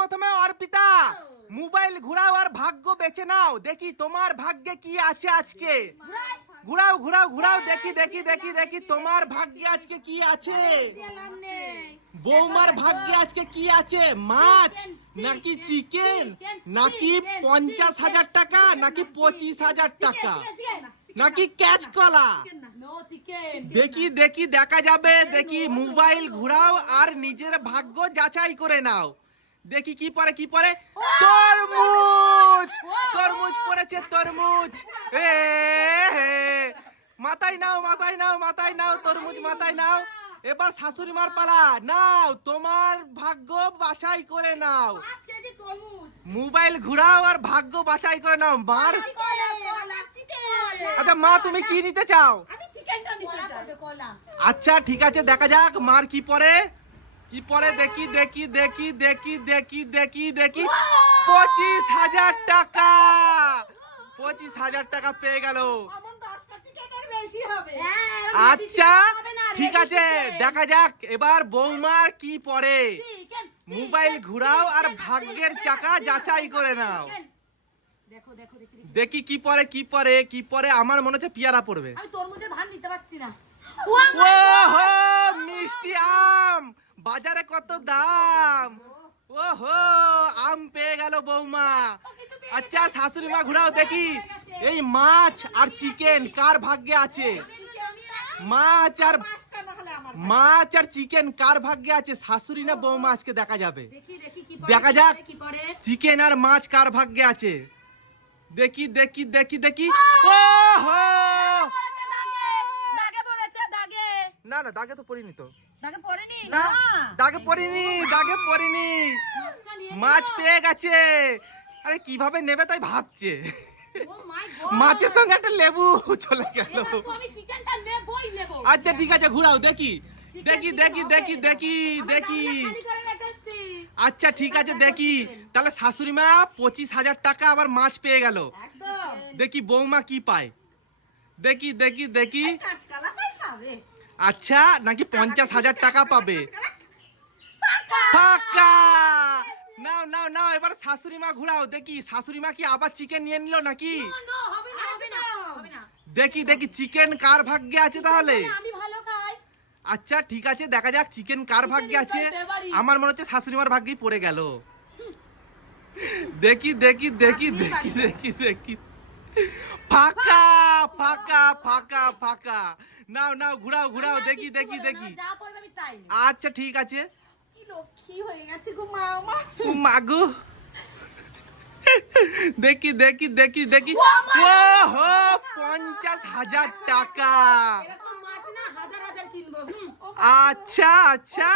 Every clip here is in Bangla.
প্রথমে অর্পিতা, মোবাইল ঘুরাও আর ভাগ্য বেছে নাও। দেখি তোমার ভাগ্যে কি আছে আজকে। ঘুরাও ঘুরাও ঘুরাও, দেখি দেখি দেখি দেখি তোমার ভাগ্যে আজকে কি আছে। বৌমার ভাগ্যে আজকে কি আছে? মাছ, নাকি চিকেন, নাকি পঞ্চাশ হাজার টাকা, নাকি পঁচিশ হাজার টাকা, নাকি ক্যাচ কলা? দেখি দেখি, দেখা যাবে, দেখি, মোবাইল ঘুরাও আর নিজের ভাগ্য যাচাই করে নাও। দেখি কি পরে কি পরে তরমুজ তরমুজ পড়েছে তরমুজ এ। মাথায় নাও মাথায় নাও মাথায় নাও তরমুজ মাথায় নাও এবার শাশুড়ি মার পালা নাও তোমার ভাগ্য বাছাই করে নাও মোবাইল ঘুরাও আর ভাগ্য বাছাই করে নাও মার আচ্ছা মা তুমি কি নিতে চাও আচ্ছা ঠিক আছে দেখা যাক মার কি পরে কি পরে? দেখি দেখি দেখি দেখি দেখি দেখি দেখি। পঁচিশ হাজার টাকা। পঁচিশ হাজার টাকা পেয়ে গেল। আচ্ছা ঠিক আছে দেখা যাক এবার বৌমার কি পরে। মোবাইল ঘুরাও আর ভাগ্যের চাকা যাচাই করে নাও। দেখো দেখো দেখি দেখি। দেখি কি পরে কি পরে কি পরে আমার মনে হচ্ছে পিয়ারা পড়বে আমি তরমুজের ভার নিতে পারছি না। ওহো মিষ্টি আম। বাজারে কত দাম? ওহো আম পেয়ে গেল বৌমা। আচ্ছা শাশুড়ি মা ঘুরাও দেখি। এই মাছ আর চিকেন কার ভাগ্যে আছে? মাছ আর মাছ আর চিকেন কার ভাগ্যে আছে? শাশুড়ি না বৌমা আজকে দেখা যাবে? দেখি যাক। চিকেন আর মাছ কার ভাগ্যে আছে? দেখি দেখি দেখি দেখি। ও হো দাগে পড়েছে দাগে না না দাগে তো পড়িনি তো। দাগে পড়েনি? না দাগে পড়িনি দাগে পড়িনি। মাছ পেয়ে গেছে। আরে কীভাবে নেবে তাই ভাবছে! মাছের সঙ্গে একটা লেবু চলে গেল। আচ্ছা ঠিক আছে ঘুরাও দেখি। দেখি দেখি দেখি দেখি দেখি। আচ্ছা ঠিক আছে দেখি তাহলে শাশুড়ি মা পঁচিশ হাজার টাকা আবার মাছ পেয়ে গেল। দেখি বৌমা কি পায়। দেখি দেখি দেখি। আচ্ছা নাকি পঞ্চাশ হাজার টাকা পাবে? ফাঁকা নাও নাও নাও এবার শাশুড়ি মা ঘুরাও দেখি শাশুড়ি মা কি আবার চিকেন নিয়ে নিল নাকি। দেখি দেখি চিকেন কার ভাগ্যে আছে তাহলে? খাই। আচ্ছা ঠিক আছে দেখা যাক চিকেন কার ভাগ্যে আছে। আমার মনে হচ্ছে শাশুড়ি মার ভাগ্যেই পড়ে গেল। দেখি দেখি দেখি দেখি দেখি দেখি। ফাঁকা ফাঁকা ফাঁকা ফাঁকা। নাও নাও ঘুরাও ঘুরাও দেখি দেখি দেখি। আচ্ছা ঠিক আছে। মাগু দেখি দেখি দেখি দেখি। ও হো পঞ্চাশ হাজার টাকা। আচ্ছা আচ্ছা।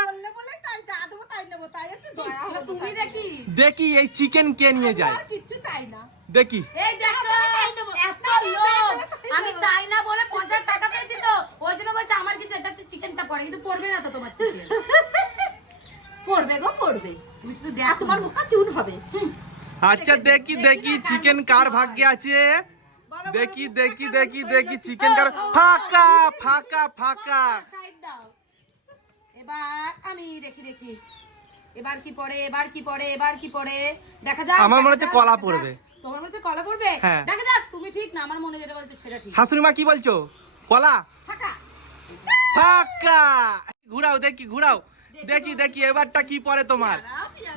দেখি। এই চিকেন কে নিয়ে যায়। কিছু চাই না। দেখি। এই দেখো এত লোক আমি চাই না বলে পঞ্চাশ টাকা পেয়েছি তো। ওই জন্য বলছে আমার কিছু এটা চিকেনটা পড়ে কিন্তু পড়বে না তো তোমার চিকেন। পড়বে গো পড়বে। তুমি শুধু আর দেখো তোমার মুখটা চুন হবে। আচ্ছা দেখি দেখি চিকেন কার ভাগ্যে আছে। দেখি দেখি দেখি দেখি চিকেন কার। ফাঁকা ফাঁকা ফাঁকা। এবার আমি দেখি দেখি। এবার কি পড়ে এবার কি পড়ে এবার কি পড়ে দেখা যাক। আমার মনে হচ্ছে কলা পড়বে। তোমার হচ্ছে কলা পড়বে? হ্যাঁ। দেখা যাক তুমি ঠিক না আমার মনে যেটা বলছে সেটা ঠিক। শাশুড়ি মা কি বলছো? কলা? ফাঁকা। ঘুরাও দেখি ঘুরাও। দেখি দেখি এবারটা কি পরে তোমার?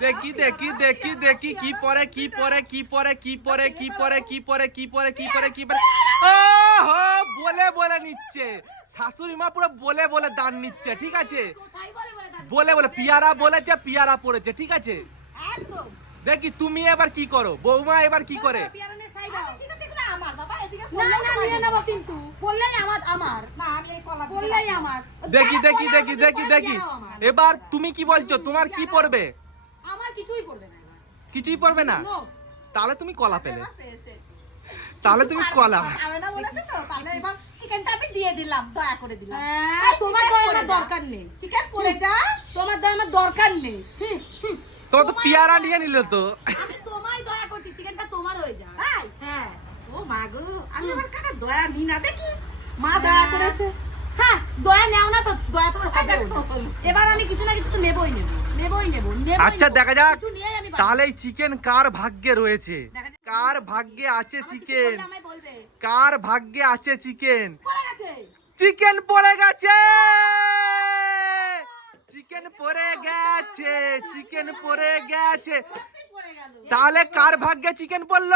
দেখি দেখি দেখি দেখি কি পরে কি পরে কি পরে কি পরে কি পরে কি পরে কি পরে কি পরে কি পরে? ও বলে বলে নিচ্ছে। শাশুড়ি মা পুরো বলে বলে দান নিচ্ছে ঠিক আছে? বলে বলে বলে বলে পিয়ারা বলেছে পিয়ারা পড়েছে ঠিক আছে? একদম। দেখি তুমি এবার কি করো? বৌমা এবার কি করে? দেখি দেখি দেখি দেখি দেখি এবার তুমি কি বলছো? তোমার কি পড়বে? কিছুই পড়বে না তাহলে তুমি কলা পেলে। তাহলে তুমি কলা চিকেনটা আমি দিয়ে দিলাম দয়া করে দিলাম। তোমার দরকার নেই। চিকেন যা। তোমার দরকার নেই। তোমার তো পিয়ারা নিয়ে নিল তো। তোমায় দয়া করছি চিকেনটা তোমার হয়ে যায় হ্যাঁ। ও মা গো আমি আমার কাটা দয়া নি না দেখি। মা দয়া করেছে। হ্যাঁ, আচ্ছা দেখা যাক। তাহলে চিকেন কার ভাগ্যে রয়েছে? কার ভাগ্যে আছে চিকেন? কার ভাগ্যে আছে চিকেন? চিকেন পড়ে গেছে! চিকেন পরে গেছে চিকেন পরে গেছে। তাহলে কার ভাগ্যে চিকেন পড়ল?